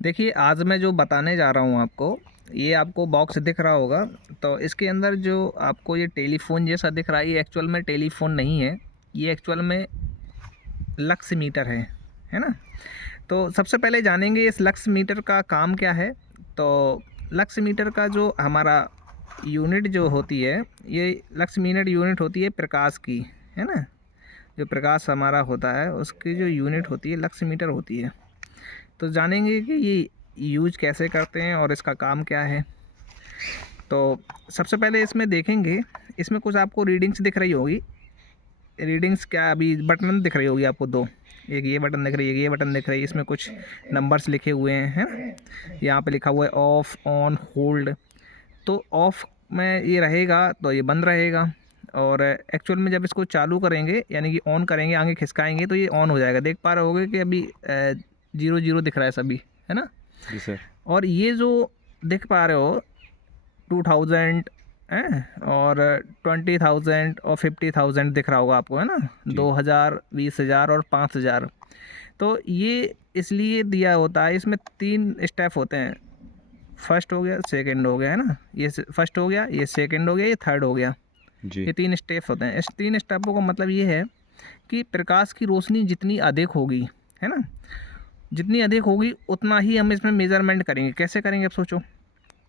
देखिए, आज मैं जो बताने जा रहा हूँ आपको, ये आपको बॉक्स दिख रहा होगा। तो इसके अंदर जो आपको ये टेलीफ़ोन जैसा दिख रहा है, ये एक्चुअल में टेलीफ़ोन नहीं है, ये एक्चुअल में लक्स मीटर है ना? तो सबसे पहले जानेंगे इस लक्स मीटर का काम क्या है। तो लक्स मीटर का जो हमारा यूनिट जो होती है, ये लक्स मीटर यूनिट होती है प्रकाश की, है ना? जो प्रकाश हमारा होता है, उसकी जो यूनिट होती है लक्स मीटर होती है। तो जानेंगे कि ये यूज कैसे करते हैं और इसका काम क्या है। तो सबसे पहले इसमें देखेंगे, इसमें कुछ आपको रीडिंग्स दिख रही होगी। रीडिंग्स क्या, अभी बटन दिख रही होगी आपको दो, एक ये बटन दिख रही है, एक ये बटन दिख रही है। इसमें कुछ नंबर्स लिखे हुए हैं, है ना? यहाँ पे लिखा हुआ है ऑफ, ऑन, होल्ड। तो ऑफ में ये रहेगा तो ये बंद रहेगा, और एक्चुअल में जब इसको चालू करेंगे यानी कि ऑन करेंगे, आगे खिसकाएंगे तो ये ऑन हो जाएगा। देख पा रहे होगे कि अभी 0 0 दिख रहा है सभी, है ना? जी सर। और ये जो देख पा रहे हो 2000 है, और 20,000 और 50,000 दिख रहा होगा आपको, है ना? 2,000, 20,000 और 5,000। तो ये इसलिए दिया होता है, इसमें 3 स्टेप होते हैं। फर्स्ट हो गया, सेकंड हो गया, है ना? ये फर्स्ट हो गया, ये सेकंड हो गया, ये थर्ड हो गया। जी। ये 3 स्टेप होते हैं। इस 3 स्टेपों का मतलब ये है कि प्रकाश की रोशनी जितनी अधिक होगी, है ना? जितनी अधिक होगी उतना ही हम इसमें मेज़रमेंट करेंगे। कैसे करेंगे अब सोचो,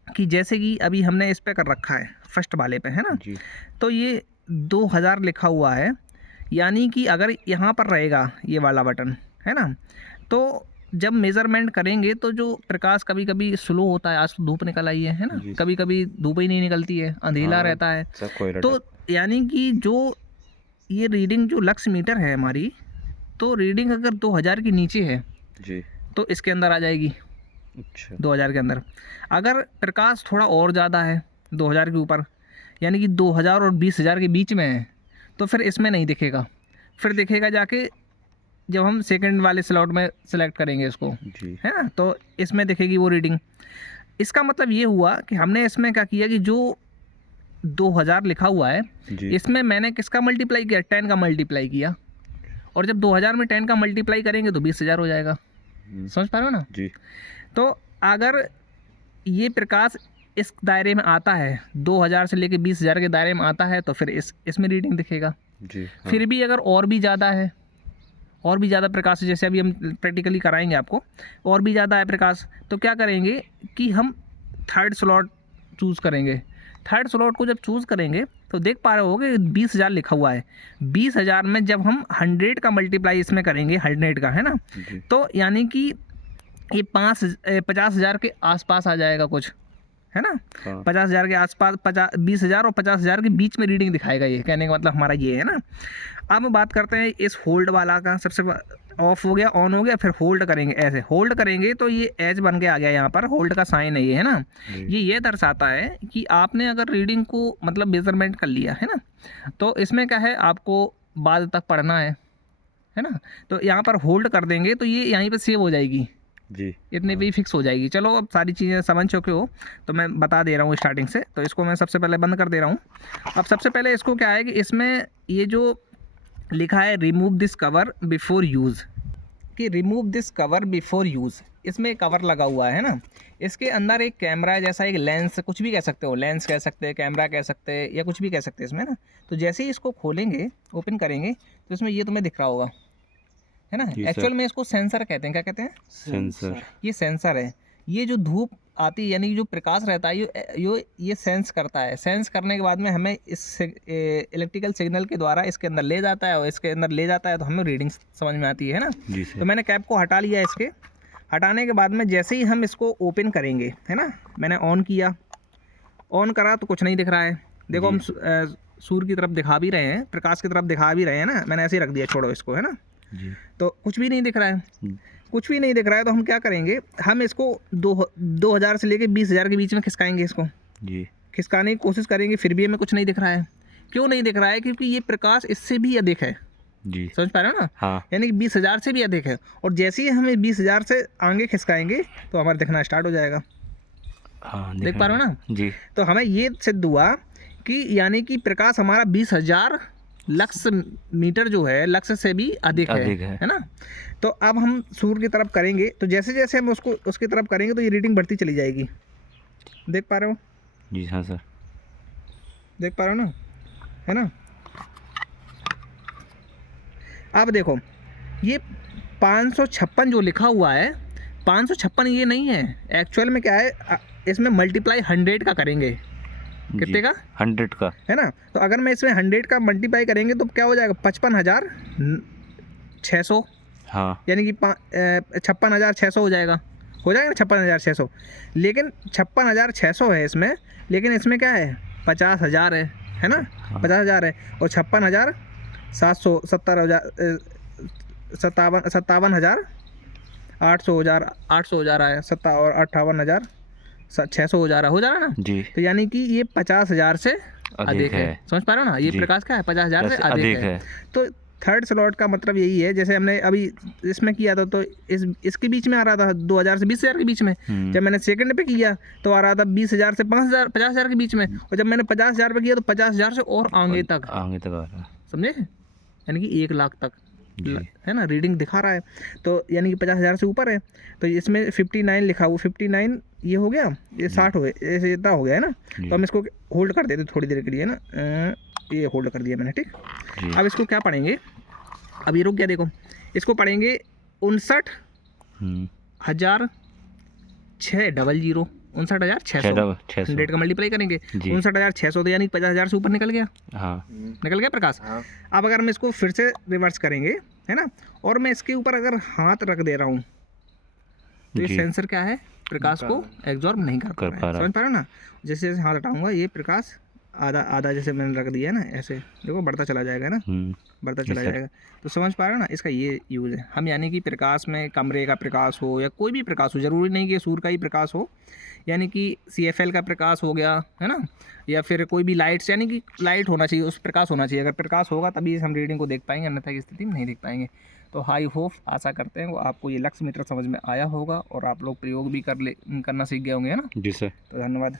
कि जैसे कि अभी हमने इस पे कर रखा है फर्स्ट वाले पे, है ना? जी। तो ये 2000 लिखा हुआ है, यानी कि अगर यहाँ पर रहेगा ये वाला बटन, है ना? तो जब मेज़रमेंट करेंगे तो जो प्रकाश कभी कभी स्लो होता है, आज तो धूप निकल आई है ना? जी। कभी कभी धूप ही नहीं निकलती है, अंधेला हाँ, रहता है। सब कोयला तो टाइप। यानी कि जो ये रीडिंग जो लक्स मीटर है हमारी, तो रीडिंग अगर 2000 के नीचे है जी। तो इसके अंदर आ जाएगी, अच्छा। 2000 के अंदर। अगर प्रकाश थोड़ा और ज़्यादा है 2000 के ऊपर, यानी कि 2000 और 20,000 के बीच में है, तो फिर इसमें नहीं दिखेगा। फिर दिखेगा जाके जब हम सेकंड वाले स्लॉट में सेलेक्ट करेंगे इसको, जी। है ना? तो इसमें दिखेगी वो रीडिंग। इसका मतलब ये हुआ कि हमने इसमें क्या किया कि जो 2000 लिखा हुआ है, जी। इसमें मैंने किसका मल्टीप्लाई किया? 10 का मल्टीप्लाई किया। और जब 2000 में 10 का मल्टीप्लाई करेंगे तो 20,000 हो जाएगा। समझ पा रहे हो ना? जी। तो अगर ये प्रकाश इस दायरे में आता है, 2000 से लेके 20,000 के दायरे में आता है, तो फिर इसमें रीडिंग दिखेगा। जी। हाँ। फिर भी अगर और भी ज़्यादा है, और भी ज़्यादा प्रकाश है, जैसे अभी हम प्रैक्टिकली कराएंगे आपको, और भी ज़्यादा है प्रकाश, तो क्या करेंगे कि हम थर्ड स्लॉट चूज़ करेंगे। थर्ड स्लॉट को जब चूज़ करेंगे तो देख पा रहे होगे 20,000 लिखा हुआ है। 20,000 में जब हम 100 का मल्टीप्लाई इसमें करेंगे, 100 का, है ना? जी। तो यानी कि ये 50,000 के आसपास आ जाएगा कुछ, है ना? हाँ। 50,000 के आसपास, 20,000 और 50,000 के बीच में रीडिंग दिखाएगा ये। कहने का मतलब हमारा ये है ना। अब बात करते हैं इस होल्ड वाला का। सबसे ऑफ हो गया, ऑन हो गया, फिर होल्ड करेंगे। ऐसे होल्ड करेंगे तो ये एज बन के आ गया, यहाँ पर होल्ड का साइन है ये, है ना? जी। ये दर्शाता है कि आपने अगर रीडिंग को मतलब मेजरमेंट कर लिया, है ना? तो इसमें क्या है, आपको बाद तक पढ़ना है ना? तो यहाँ पर होल्ड कर देंगे तो ये यहीं पर सेव हो जाएगी, जी। इतने पे ही फिक्स हो जाएगी। चलो, अब सारी चीज़ें समझ चुके हो तो मैं बता दे रहा हूँ स्टार्टिंग से। तो इसको मैं सबसे पहले बंद कर दे रहा हूँ। अब सबसे पहले इसको क्या है कि इसमें ये जो लिखा है remove this cover before use, कि remove this cover before use, इसमें कवर लगा हुआ है ना? इसके अंदर एक कैमरा जैसा, एक लेंस, कुछ भी कह सकते हो, लेंस कह सकते हैं, कैमरा कह सकते हैं, या कुछ भी कह सकते हैं इसमें ना। तो जैसे ही इसको खोलेंगे, ओपन करेंगे, तो इसमें ये तुम्हें दिख रहा होगा, है ना? जी एक्चुअल सर। में इसको सेंसर कहते हैं। क्या कहते हैं? सेंसर। ये सेंसर है। ये जो धूप आती है, यानी जो प्रकाश रहता है, ये सेंस करता है। सेंस करने के बाद में हमें इस इलेक्ट्रिकल सिग्नल के द्वारा इसके अंदर ले जाता है, और इसके अंदर ले जाता है तो हमें रीडिंग समझ में आती है ना? जी तो सर। मैंने कैप को हटा लिया। इसके हटाने के बाद में जैसे ही हम इसको ओपन करेंगे, है ना? मैंने ऑन किया, ऑन करा तो कुछ नहीं दिख रहा है। देखो, हम सूर्य की तरफ दिखा भी रहे हैं, प्रकाश की तरफ दिखा भी रहे हैं ना। मैंने ऐसे ही रख दिया, छोड़ो इसको, है ना? जी। तो कुछ भी नहीं दिख रहा है। कुछ भी नहीं दिख रहा है तो हम क्या करेंगे, हम इसको 2000 से लेके 20,000 के बीच में खिसकाएंगे इसको। जी। खिसकाने की कोशिश करेंगे, फिर भी हमें कुछ नहीं दिख रहा है। क्यों नहीं दिख रहा है? क्योंकि ये प्रकाश इससे भी अधिक है। जी। समझ पा रहे हो ना? हाँ। यानी कि 20,000 से भी अधिक है। और जैसे ही हमें 20,000 से आगे खिसकाएंगे तो हमारा दिखना स्टार्ट हो जाएगा। हाँ, देख पा रहे हो ना? जी। तो हमें ये सिद्ध हुआ कि यानी कि प्रकाश हमारा 20,000 लक्स मीटर जो है, लक्स से भी अधिक है है। ना? तो अब हम सूर्य की तरफ करेंगे, तो जैसे जैसे हम उसको उसकी तरफ करेंगे तो ये रीडिंग बढ़ती चली जाएगी। देख पा रहे हो? जी हाँ सर। देख पा रहे हो ना, है ना? अब देखो ये 556 जो लिखा हुआ है, 556 ये नहीं है एक्चुअल में। क्या है, इसमें मल्टीप्लाई 100 का करेंगे। कितने का? 100 का। है ना? तो अगर मैं इसमें 100 का मल्टीप्लाई करेंगे तो क्या हो जाएगा? 55,600। हाँ यानी कि 56,600 हो जाएगा। हो जाएगा ना 56,600। लेकिन 56,600 है इसमें, लेकिन इसमें क्या है? 50,000 है ना? हाँ। 50,000 है और 56,700, 57,000, 800,000 आया, और 58,600 हो जा रहा है ना? जी। तो यानी कि ये 50,000 से अधिक है। समझ पा रहे हो ना? ये जी। प्रकाश क्या है? 50,000 से अधिक है। है। तो थर्ड स्लॉट का मतलब यही है, जैसे हमने अभी इसमें किया था तो इसके बीच में आ रहा था 2,000 से 20,000 के बीच में। जब मैंने सेकंड पे किया तो आ रहा था 20,000 से 5,000, 50,000 के बीच में। और जब मैंने 50,000 पे किया तो 50,000 से और आगे तक आ रहा है। समझे? यानी कि 1 लाख तक जी। है ना? रीडिंग दिखा रहा है। तो यानी कि 50,000 से ऊपर है। तो इसमें 59 लिखा हुआ, 59 ये हो गया, ये 60 हो गया, ऐसे इतना हो गया है ना? तो हम इसको होल्ड कर देते थोड़ी देर के लिए ना। ये होल्ड कर दिया मैंने, ठीक। अब इसको क्या पढ़ेंगे? अब ये रुक गया, देखो इसको पढ़ेंगे 59,600, 59,600 100 का मल्टीप्लाई करेंगे। 59,600 तो यानी 50,000 से ऊपर निकल गया। हाँ। निकल गया प्रकाश। हाँ। अब अगर मैं इसको फिर से रिवर्स करेंगे, है ना, और मैं इसके ऊपर अगर हाथ रख दे रहा हूँ तो ये सेंसर क्या है? प्रकाश को एब्जॉर्ब नहीं कर पा रहा है। समझ पा रहे हो ना? जैसे जैसे हाथ हटाऊंगा ये प्रकाश आधा आधा जैसे मैंने रख दिया है ना, ऐसे देखो बढ़ता चला जाएगा ना, बढ़ता चला जाएगा। तो समझ पा रहे हो ना? इसका ये यूज़ है। हम यानी कि प्रकाश में कमरे का प्रकाश हो या कोई भी प्रकाश हो, ज़रूरी नहीं कि सूर्य का ही प्रकाश हो, यानी कि CFL का प्रकाश हो गया, है ना, या फिर कोई भी लाइट्स, यानी कि लाइट होना चाहिए, उस प्रकाश होना चाहिए। अगर प्रकाश होगा तभी हम रीडिंग को देख पाएंगे, अन्यथा की स्थिति में नहीं देख पाएंगे। तो आई होप, आशा करते हैं वो आपको ये लक्स मीटर समझ में आया होगा और आप लोग प्रयोग भी करना सीख गए होंगे, है ना? जी सर। तो धन्यवाद।